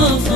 love.